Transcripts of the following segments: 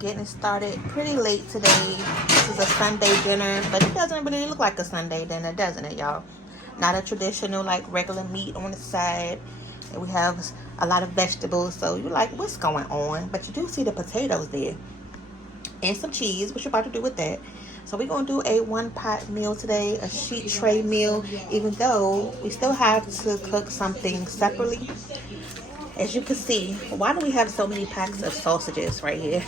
getting started pretty late today. This is a Sunday dinner, but it doesn't really look like a Sunday dinner, doesn't it, y'all? Not a traditional, like, regular meat on the side. And we have a lot of vegetables, so you're like, what's going on? But you do see the potatoes there. And some cheese. What you about to do with that? So we're going to do a one-pot meal today, a sheet tray meal, even though we still have to cook something separately. As you can see, why do we have so many packs of sausages right here?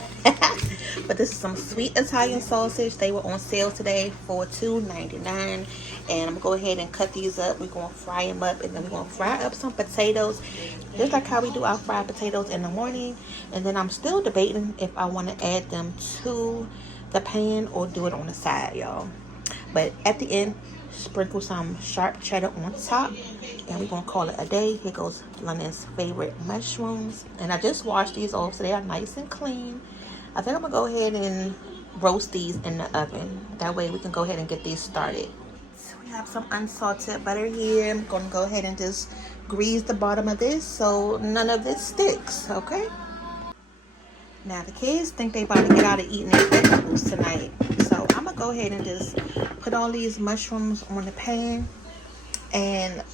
But this is some sweet Italian sausage. They were on sale today for $2.99. And I'm going to go ahead and cut these up. We're going to fry them up. And then we're going to fry up some potatoes, just like how we do our fried potatoes in the morning. And then I'm still debating if I want to add them to the pan or do it on the side, y'all. But at the end, sprinkle some sharp cheddar on top, and we're gonna call it a day. Here goes London's favorite mushrooms, and I just washed these off so they are nice and clean. I think I'm gonna go ahead and roast these in the oven. That way we can go ahead and get these started. So we have some unsalted butter here. I'm gonna go ahead and just grease the bottom of this so none of this sticks, okay? Now the kids think they about to get out of eating their vegetables tonight. So I'm gonna go ahead and just put all these mushrooms on the pan. And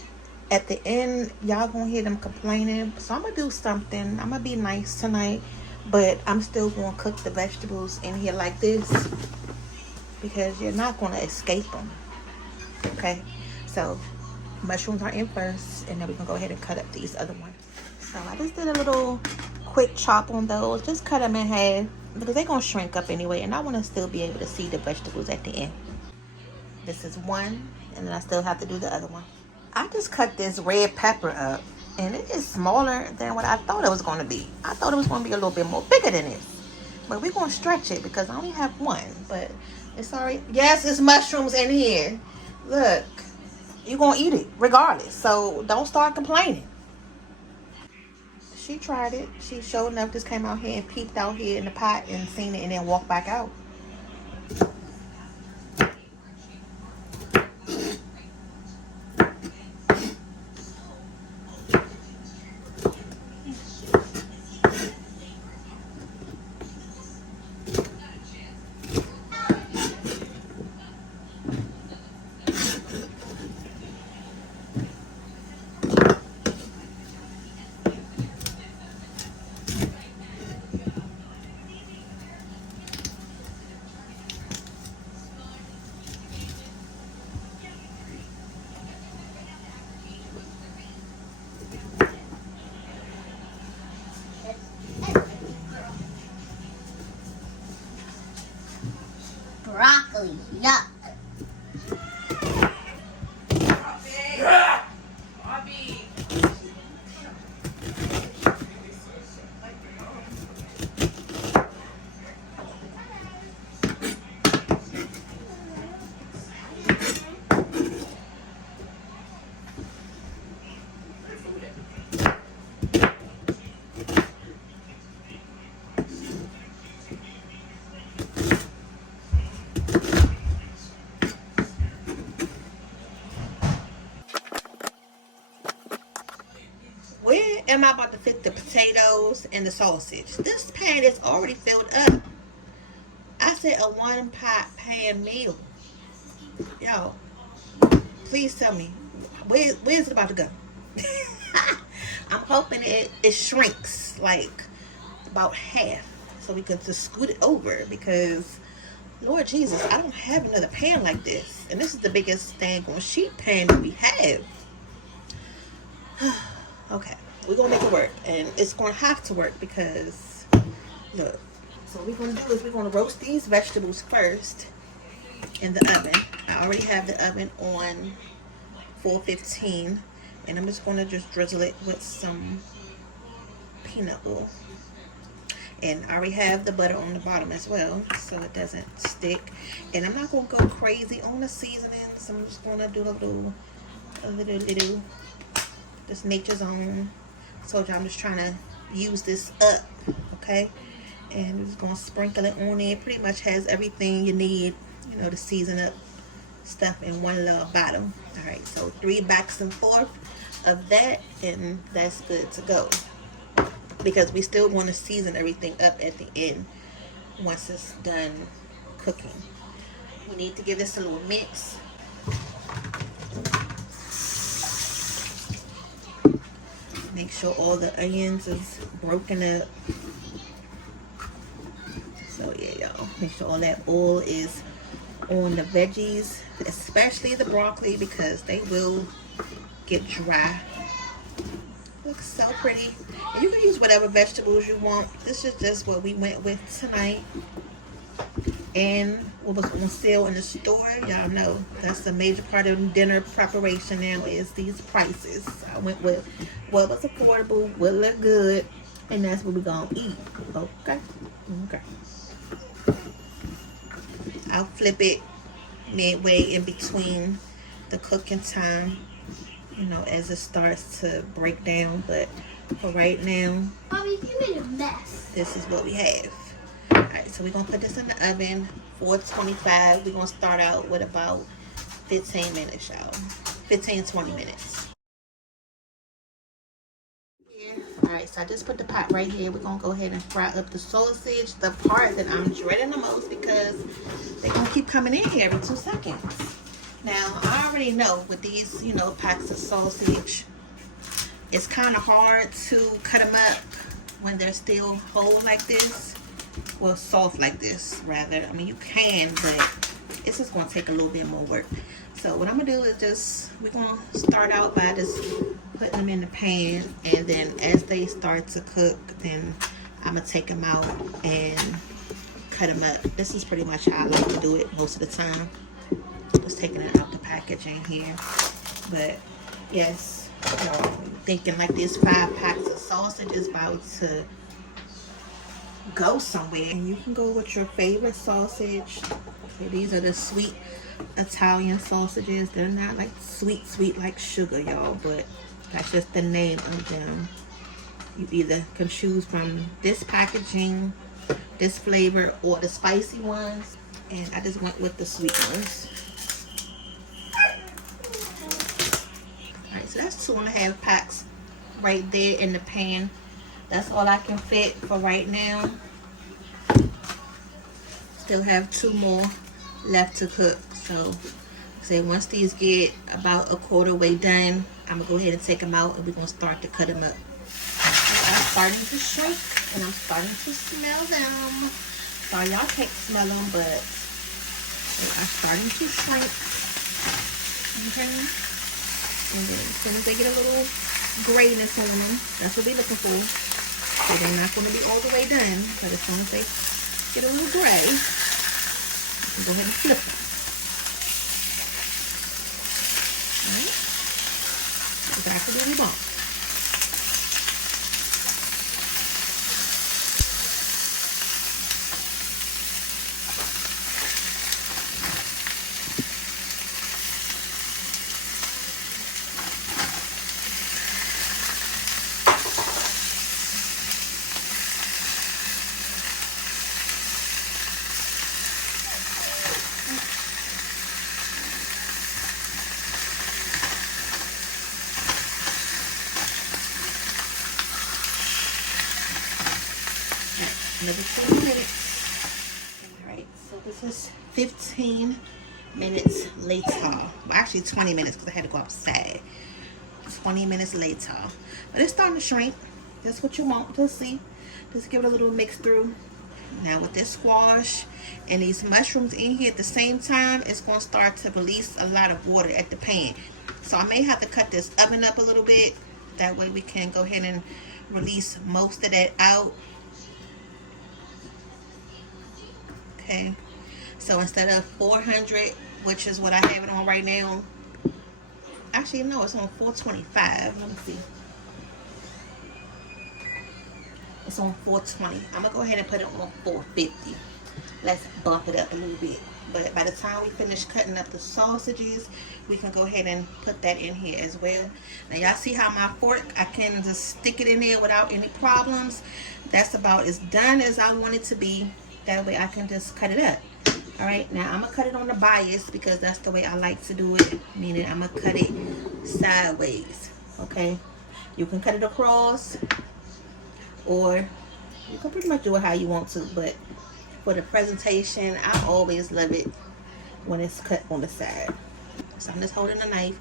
at the end, y'all gonna hear them complaining. So I'm gonna do something. I'm gonna be nice tonight. But I'm still gonna cook the vegetables in here like this, because you're not gonna escape them. Okay? So mushrooms are in first, and then we're gonna go ahead and cut up these other ones. So I just did a little quick chop on those. Just cut them in half because they're gonna shrink up anyway, and I want to still be able to see the vegetables at the end. This is one, and then I still have to do the other one. I just cut this red pepper up, and it is smaller than what I thought it was going to be. I thought it was going to be a little bit more bigger than this, but we're going to stretch it because I only have one. But it's alright. Yes, it's mushrooms in here. Look, you're gonna eat it regardless, so don't start complaining. She tried it. She showed enough just came out here and peeked out here in the pot and seen it and then walked back out. Broccoli, yuck. Where am I about to fit the potatoes and the sausage? This pan is already filled up. I said a one pot pan meal. Yo, please tell me, where's it about to go? I'm hoping it shrinks like about half so we can just scoot it over, because Lord Jesus, I don't have another pan like this, and this is the biggest daggone sheet pan that we have. Okay, we're gonna make it work, and it's gonna have to work because look. So what we're gonna do is we're gonna roast these vegetables first in the oven. I already have the oven on 415, and I'm just gonna just drizzle it with some peanut oil. And I already have the butter on the bottom as well, so it doesn't stick. And I'm not gonna go crazy on the seasonings. I'm just gonna do a little this nature's own. So I'm just trying to use this up, okay? And I'm just gonna sprinkle it on there. Pretty much has everything you need, you know, to season up stuff in one little bottle. All right, so 3 backs and forth of that, and that's good to go. Because we still want to season everything up at the end. once it's done cooking. We need to give this a little mix. Make sure all the onions is broken up. So yeah, y'all, make sure all that oil is on the veggies, especially the broccoli, because they will get dry. Looks so pretty. And you can use whatever vegetables you want. This is just what we went with tonight. And what was on sale in the store, y'all know that's a major part of dinner preparation now, is these prices. I went with what was affordable, what looked good, and that's what we're gonna eat. Okay. I'll flip it midway in between the cooking time, you know, as it starts to break down. But for right now, Mommy, you made a mess. this is what we have. Alright, so we're gonna put this in the oven, 425. We're gonna start out with about 15 minutes, y'all. 15-20 minutes. Alright, so I just put the pot right here. We're gonna go ahead and fry up the sausage, the part that I'm dreading the most, because they're gonna keep coming in here every 2 seconds. Now, I already know with these, you know, packs of sausage, it's kind of hard to cut them up when they're still whole like this. Well, soft like this, rather. I mean, you can, but it's just going to take a little bit more work. So what I'm going to do is we're going to start out by just putting them in the pan, and then as they start to cook, then I'm going to take them out and cut them up. This is pretty much how I like to do it most of the time. Just taking it out the packaging here. But yes, you know, thinking like this 5 packs of sausage is about to go somewhere, and you can go with your favorite sausage. Okay, these are the sweet Italian sausages. They're not like sweet like sugar, y'all, but that's just the name of them. You either can choose from this packaging, this flavor, or the spicy ones, and I just went with the sweet ones. Alright, so that's 2.5 packs right there in the pan. That's all I can fit for right now. Still have 2 more left to cook. So, say once these get about a quarter way done, I'm gonna go ahead and take them out, and we're gonna start to cut them up. I'm starting to shrink, and I'm starting to smell them. Sorry, y'all can't smell them, but they are starting to shrink. Okay. And then as soon as they get a little grayness on them, that's what we're looking for. So they're not going to be all the way done, but as soon as they get a little gray, you can go ahead and flip them. Alright? Exactly what we want. Another 20 minutes. Alright, so this is 15 minutes later. Well, actually 20 minutes because I had to go outside. 20 minutes later. But it's starting to shrink. That's what you want to see. Just give it a little mix through. Now with this squash and these mushrooms in here at the same time, it's going to start to release a lot of water at the pan. So I may have to cut this oven up a little bit. That way we can go ahead and release most of that out. Okay, so instead of 400, which is what I have it on right now, actually no, it's on 425. Let me see. It's on 420. I'm gonna go ahead and put it on 450. Let's bump it up a little bit. But by the time we finish cutting up the sausages, we can go ahead and put that in here as well. Now y'all see how my fork, I can just stick it in there without any problems. That's about as done as I want it to be. That way I can just cut it up. Alright, now I'm going to cut it on the bias because that's the way I like to do it. Meaning I'm going to cut it sideways. Okay? You can cut it across, or you can pretty much do it how you want to. But for the presentation, I always love it when it's cut on the side. So I'm just holding the knife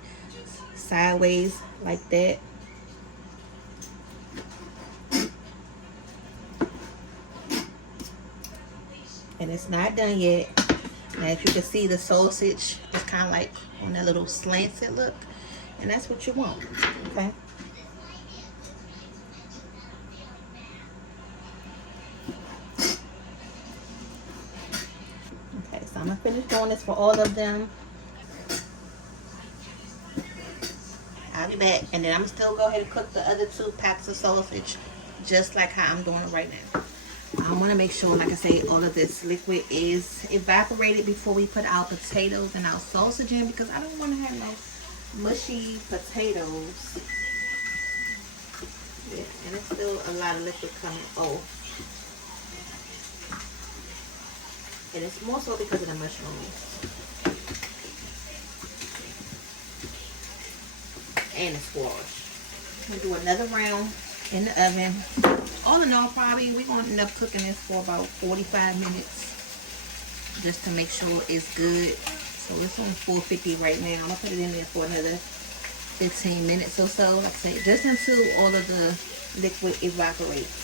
sideways like that. And it's not done yet. Now, if you can see, the sausage is kind of like on that little slanted look, and that's what you want. Okay. Okay, so I'm gonna finish doing this for all of them. I'll be back, and then I'm gonna still go ahead and cook the other 2 packs of sausage, just like how I'm doing it right now. I want to make sure, like I say, all of this liquid is evaporated before we put our potatoes and our sausage in, because I don't want to have no mushy potatoes. Yeah, and it's still a lot of liquid coming. Oh, and it's more so because of the mushrooms and the squash. I'm gonna do another round in the oven. All in all, probably we're gonna end up cooking this for about 45 minutes, just to make sure it's good. So it's on 450 right now. I'm gonna put it in there for another 15 minutes or so. Like I said, just until all of the liquid evaporates.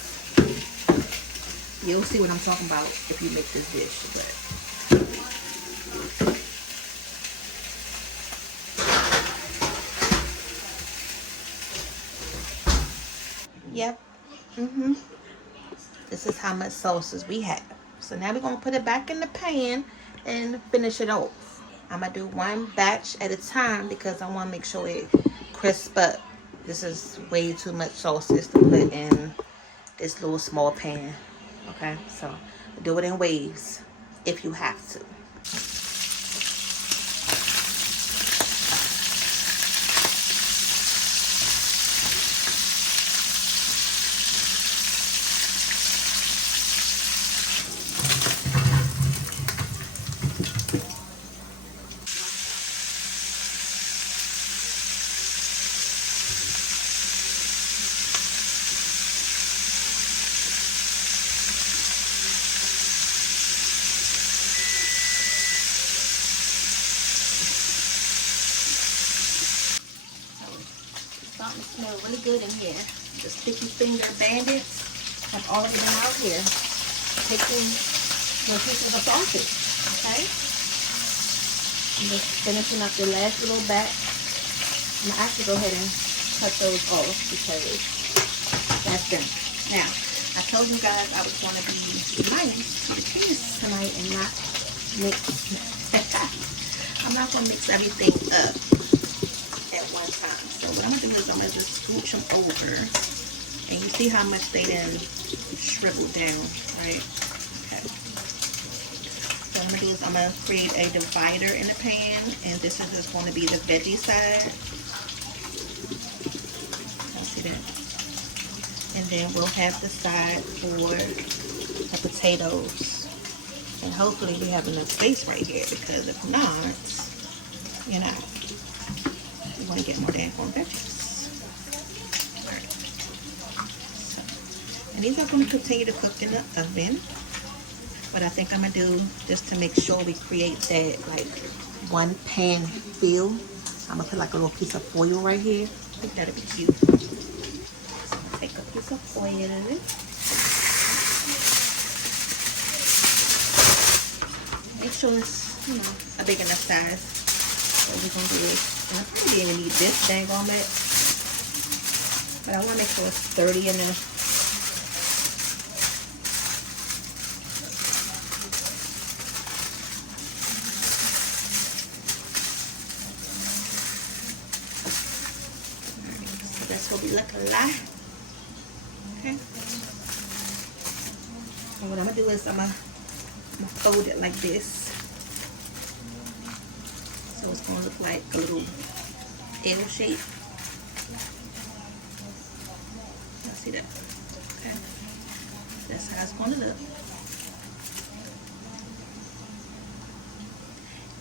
You'll see what I'm talking about if you make this dish. But yep. This is how much sauces we have. So now we're gonna put it back in the pan and finish it off. I'm gonna do one batch at a time because I want to make sure it crisp up. This is way too much sauces to put in this little small pan. Okay, so do it in waves if you have to. Starting to smell really good in here. The sticky finger bandits have already been out here taking the pieces of sausage. Okay? I'm just finishing up the last little batch. I'm gonna actually go ahead and cut those off because that's done. Now, I told you guys I was gonna be nice to the cheese tonight and not mix. I'm not gonna mix everything up at one time. So what I'm gonna do is I'm gonna just scooch them over, and you see how much they then shrivel down, right? Okay. So what I'm gonna do is I'm gonna create a divider in the pan, and this is just going to be the veggie side. See that? And then we'll have the side for the potatoes. And hopefully we have enough space right here, because if not, you know, we want to get more daggone veggies. Alright. So, and these are going to continue to cook in the oven. But I think I'm going to do, just to make sure we create that like one pan feel, I'm going to put like a little piece of foil right here. I think that'll be cute. So I'm going to take a piece of foil. Make sure it's, you know, a big enough size. So we're going to do this. And I probably didn't even need this dang on it. But I want to make sure it's sturdy enough. Alright, so that's what we look like. Okay. And what I'm going to do is I'm going to fold it like this, so it's going to look like a little L shape. Y'all see that? Okay, that's how it's going to look.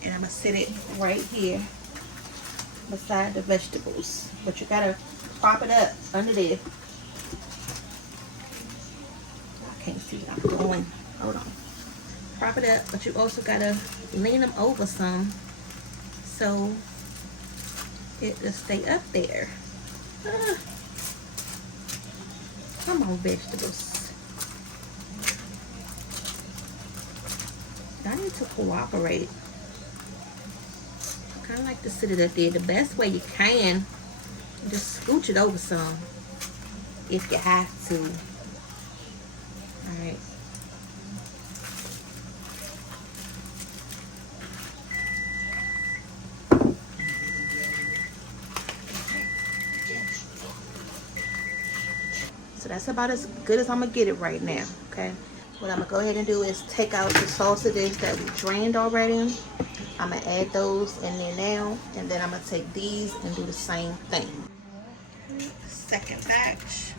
And I'm going to set it right here beside the vegetables, but you gotta prop it up under there. I can't see what I'm doing. Hold on. prop it up, but you also gotta lean them over some so it will stay up there. Come on, vegetables. I need to cooperate. I kind of like to sit it up there the best way you can. Just scooch it over some if you have to. All right. So that's about as good as I'm gonna get it right now, okay? What I'm gonna go ahead and do is take out the sausages that we drained already. I'm gonna add those in there now, and then I'm gonna take these and do the same thing. Second batch.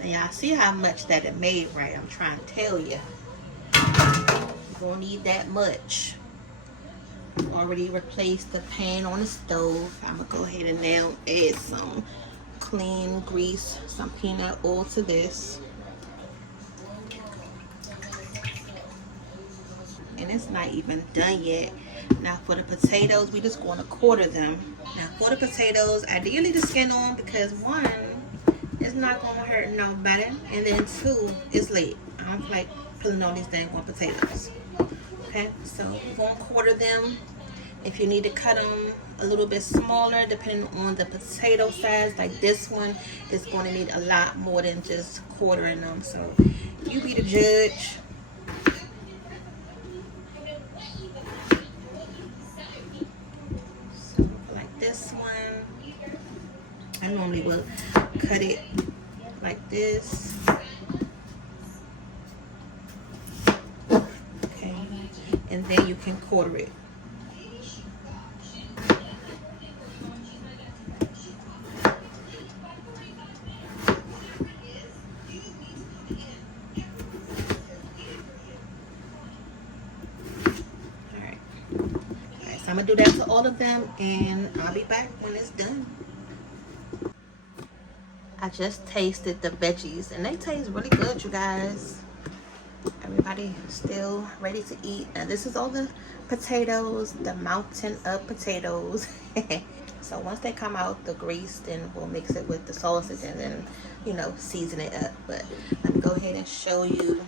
And y'all see how much that it made, right? I'm trying to tell you. You're gonna need that much. Already replaced the pan on the stove. I'm gonna go ahead and now add some clean grease, some peanut oil to this. And it's not even done yet. Now for the potatoes, we just going to quarter them. Now for the potatoes, ideally the skin on, because one, it's not going to hurt nobody, and then two, it's late. I don't feel like pulling all these dang potatoes. Okay, so we're going to quarter them. If you need to cut them a little bit smaller, depending on the potato size, like this one is going to need a lot more than just quartering them. So you be the judge. So like this one, I normally will cut it like this. Okay, and then you can quarter it. I'm gonna do that to all of them, and I'll be back when it's done. I just tasted the veggies and they taste really good, you guys. Everybody still ready to eat. And this is all the potatoes, the mountain of potatoes. So once they come out the grease, then we'll mix it with the sausage and then, you know, season it up. But let me go ahead and show you.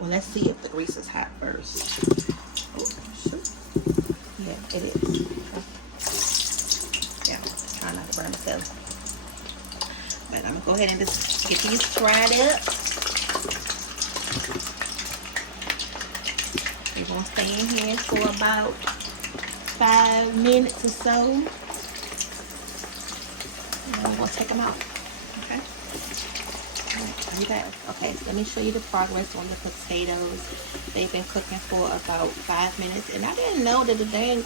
Well, let's see if the grease is hot first. Oh, shoot. Yeah, it is. Yeah, try not to burn myself. But I'm gonna go ahead and just get these fried up. We're gonna stay in here for about 5 minutes or so. And then we'll take them out. Okay. You guys, okay, so let me show you the progress on the potatoes. They've been cooking for about 5 minutes, and I didn't know that the dang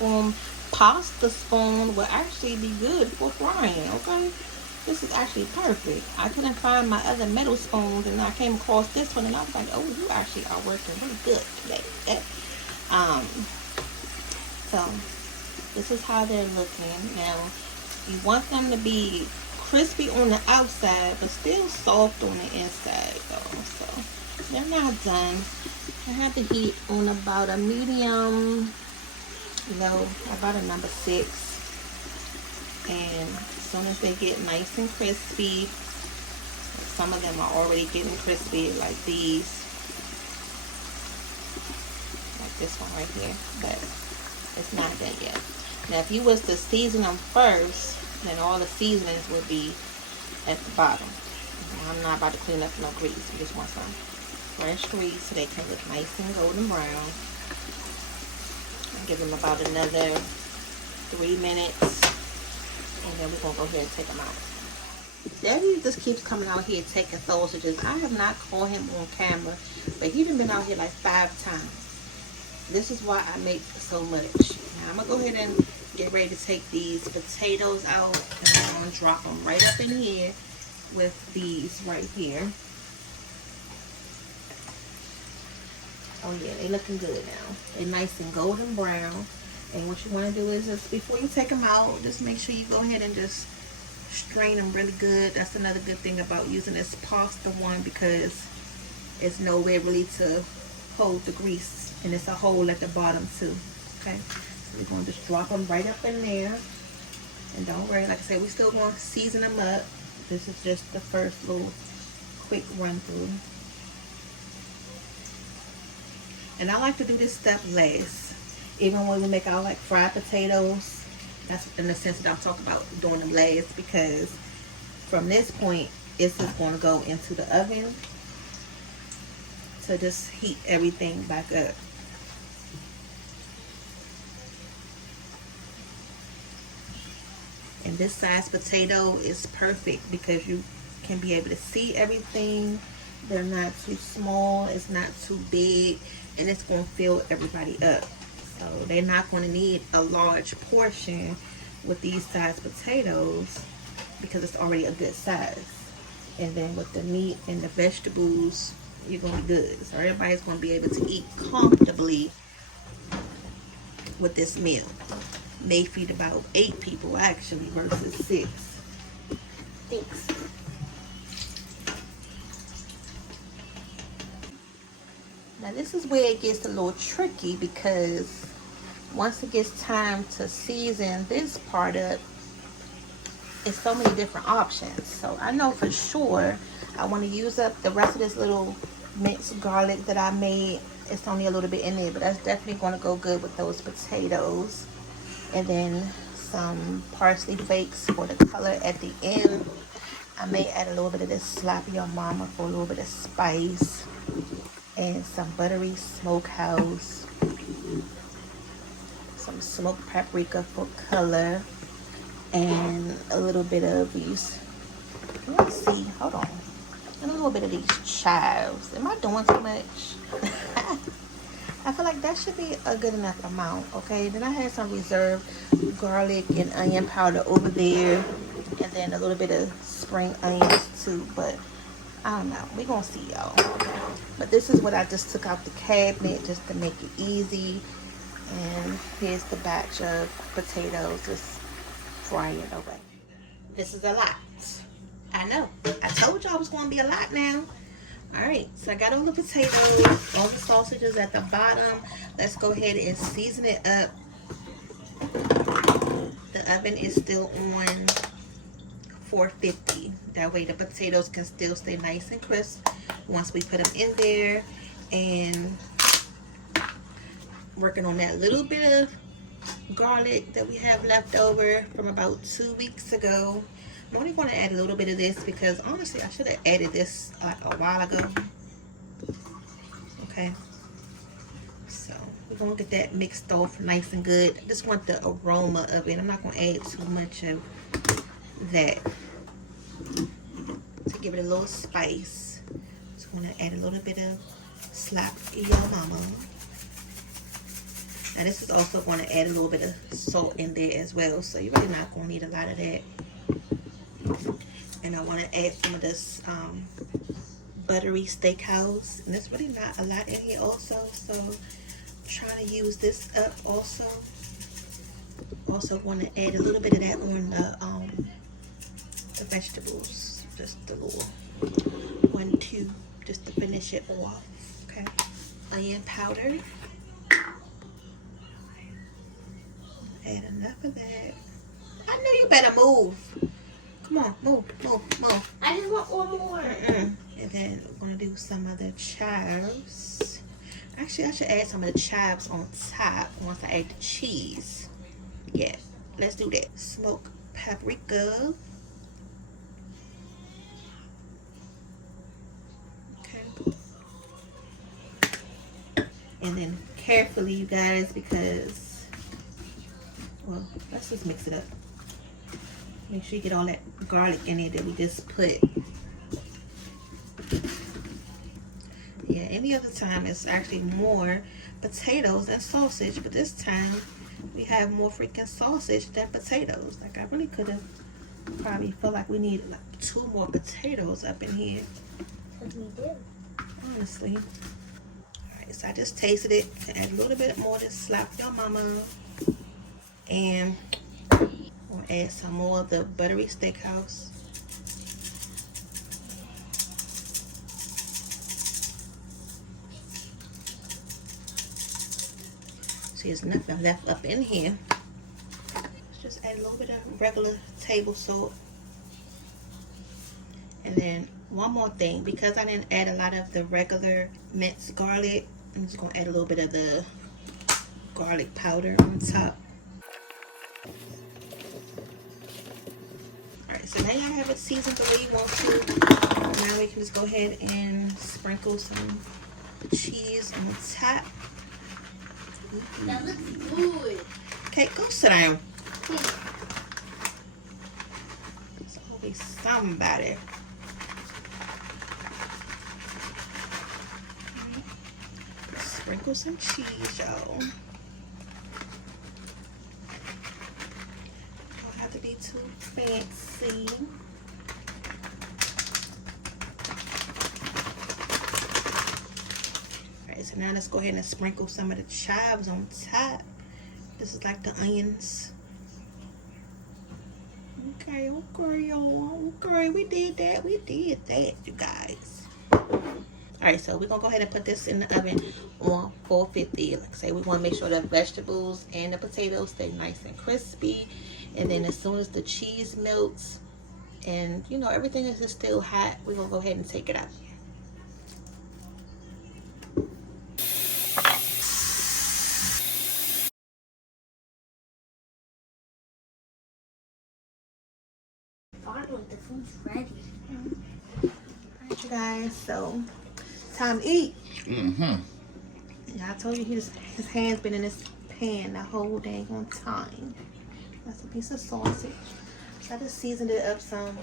pasta spoon would actually be good for frying. Okay, this is actually perfect. I couldn't find my other metal spoons, and I came across this one, and I was like, oh, you actually are working really good today. So this is how they're looking. Now you want them to be crispy on the outside but still soft on the inside though. So they're not done. I have the heat on about a medium low, about a number 6, and as soon as they get nice and crispy, some of them are already getting crispy like these, like this one right here, but it's not done yet. Now if you was to season them first, then all the seasonings would be at the bottom. I'm not about to clean up no grease. We just want some fresh grease so they can look nice and golden brown. I'll give them about another 3 minutes, and then we're gonna go ahead and take them out. Daddy just keeps coming out here taking sausages. I have not caught him on camera, but he's been out here like 5 times. This is why I make so much. Now I'm gonna go ahead and get ready to take these potatoes out, and I'm going to drop them right up in here with these right here. Oh yeah, they looking good now. They're nice and golden brown. And what you want to do is just before you take them out, just make sure you go ahead and just strain them really good. That's another good thing about using this pasta one, because it's nowhere really to hold the grease, and it's a hole at the bottom too. Okay, so we're going to just drop them right up in there. And don't worry, like I said, we still going to season them up. This is just the first little quick run through. And I like to do this step last. Even when we make our like fried potatoes, that's in the sense that I'm talking about doing them last, because from this point, it's just going to go into the oven to just heat everything back up. And this size potato is perfect because you can be able to see everything. They're not too small, it's not too big, and it's going to fill everybody up. So they're not going to need a large portion with these size potatoes because it's already a good size. And then with the meat and the vegetables, you're going to be good. So everybody's going to be able to eat comfortably with this meal. May feed about 8 people actually versus 6. Thanks. Now this is where it gets a little tricky, because once it gets time to season this part up, it's so many different options. So I know for sure I want to use up the rest of this little minced garlic that I made. It's only a little bit in there, but that's definitely going to go good with those potatoes. And then some parsley flakes for the color at the end. I may add a little bit of this Slap Your Mama for a little bit of spice. And some buttery smokehouse. Some smoked paprika for color. And a little bit of these, let's see, hold on. And a little bit of these chives. Am I doing too much? I feel like that should be a good enough amount, okay? Then I had some reserved garlic and onion powder over there. And then a little bit of spring onions too. But I don't know. We're going to see, y'all. But this is what I just took out the cabinet just to make it easy. And here's the batch of potatoes just frying away. This is a lot. I know. I told y'all it was going to be a lot now. Alright, so I got all the potatoes, all the sausages at the bottom. Let's go ahead and season it up. The oven is still on 450. That way the potatoes can still stay nice and crisp once we put them in there. And working on that little bit of garlic that we have left over from about 2 weeks ago. I'm only going to add a little bit of this because honestly I should have added this a while ago. Okay, so we're going to get that mixed off nice and good. I just want the aroma of it. I'm not going to add too much of that to give it a little spice. Just going to add a little bit of Slap Your Mama. Now this is also going to add a little bit of salt in there as well, so you're really not going to need a lot of that. And I want to add some of this buttery steakhouse, and there's really not a lot in here also, so I'm trying to use this up also. Also want to add a little bit of that on the vegetables, just a little 1, 2, just to finish it off. Okay, onion powder. Add enough of that. I know you better move. Come on, move. I just want one more. And then we're going to do some of the chives. Actually, I should add some of the chives on top once I add the cheese. Yeah, let's do that. Smoked paprika. Okay. And then carefully, you guys, because, well, let's just mix it up. Make sure you get all that garlic in it that we just put. Yeah, any other time it's actually more potatoes than sausage, but this time we have more freaking sausage than potatoes. Like, I really could have probably felt like we needed like 2 more potatoes up in here. Because we do. Honestly. Alright, so I just tasted it to add a little bit more to Slap Your Mama. And we'll add some more of the buttery steakhouse. See, there's nothing left up in here. Let's just add a little bit of regular table salt. And then one more thing, because I didn't add a lot of the regular minced garlic, I'm just gonna add a little bit of the garlic powder on top. Alright, so now y'all have it seasoned the way you want to. Now we can just go ahead and sprinkle some cheese on top. That looks good. Okay, go sit down. It's always somebody. Sprinkle some cheese, y'all. Don't have to be too fancy. Alright, so now let's go ahead and sprinkle some of the chives on top. This is like the onions. Okay, okay, we did that, you guys. Alright, so we're gonna go ahead and put this in the oven on 450. Like I say, we want to make sure the vegetables and the potatoes stay nice and crispy. And then as soon as the cheese melts and you know everything is just still hot, we're gonna go ahead and take it out. Finally, the food's ready. Alright, you guys, so time to eat. Yeah, I told you his hand's been in this pan the whole dang on time. That's a piece of sausage. So I just seasoned it up some.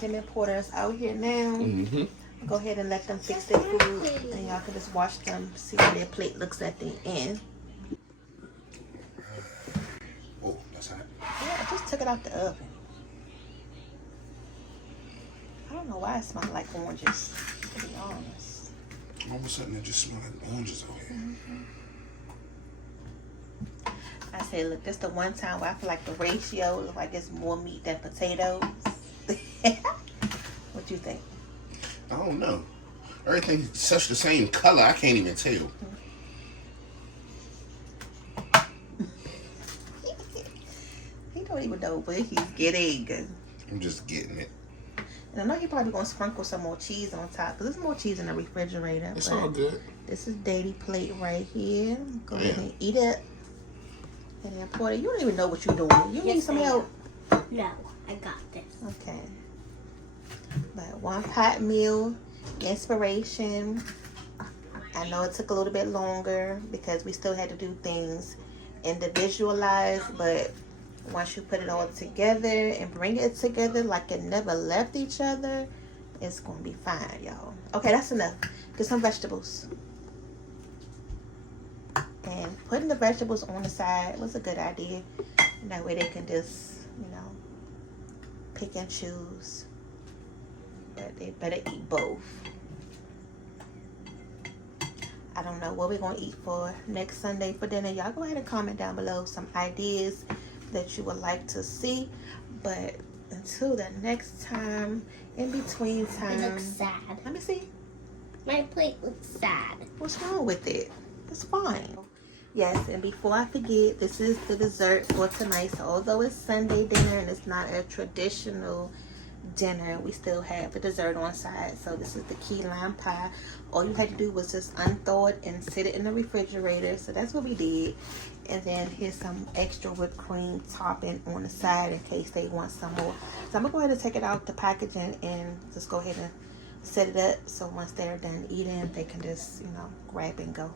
Tim and Porter's out here now. Go ahead and let them fix their food, and y'all can just watch them see how their plate looks at the end. Oh, that's hot. Yeah, I just took it out the oven. I don't know why it smells like oranges, to be honest. All of a sudden, it just smells like oranges over here. I say, look, this the one time where I feel like the ratio looks like it's more meat than potatoes. What you think? I don't know. Everything's such the same color, I can't even tell. He don't even know what he's getting. I'm just getting it. And I know you're probably gonna sprinkle some more cheese on top, because there's more cheese in the refrigerator. It's but all good. This is Daddy plate right here. Go ahead and eat it. And then Porter, you don't even know what you're doing. You need some help. No, I got this. Okay. But one pot meal inspiration. I know it took a little bit longer because we still had to do things individualized, but once you put it all together and bring it together like it never left each other, it's gonna be fine, y'all. Okay, that's enough. Get some vegetables. And putting the vegetables on the side was a good idea. And that way they can just, you know, pick and choose. But they better eat both. I don't know what we're going to eat for next Sunday for dinner. Y'all go ahead and comment down below some ideas that you would like to see. But until the next time, in between time. It looks sad. Let me see. My plate looks sad. What's wrong with it? It's fine. Yes, and before I forget, this is the dessert for tonight. So although it's Sunday dinner and it's not a traditional dinner, we still have the dessert on side. So this is the key lime pie. All you had to do was just unthaw it and sit it in the refrigerator. So that's what we did. And then here's some extra whipped cream topping on the side in case they want some more. So I'm gonna go ahead and take it out the packaging and just go ahead and set it up. So once they're done eating, they can just, you know, grab and go.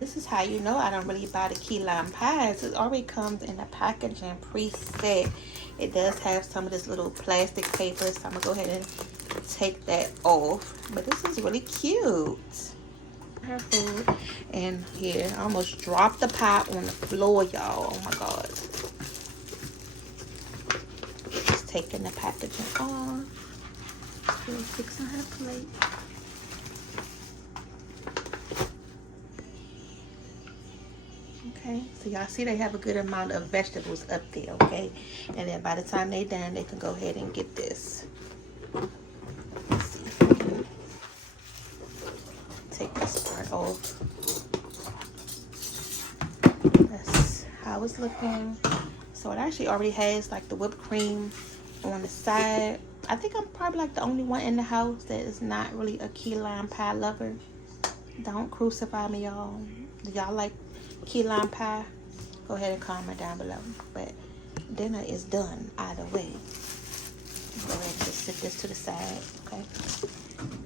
This is how you know I don't really buy the key lime pies. It already comes in the packaging preset. It does have some of this little plastic paper, so I'm gonna go ahead and take that off. But this is really cute. Her food. And here, I almost dropped the pie on the floor, y'all. Oh my god. Just taking the packaging off. Still fixing her plate. Okay, so y'all see they have a good amount of vegetables up there, okay? And then by the time they're done, they can go ahead and get this. Let's see. Take this part off. how it's looking. So it actually already has like the whipped cream on the side. I think I'm probably like the only one in the house that is not really a key lime pie lover. Don't crucify me, y'all. Do y'all like key lime pie? Go ahead and comment down below. But dinner is done either way. Go ahead and just sit this to the side, okay?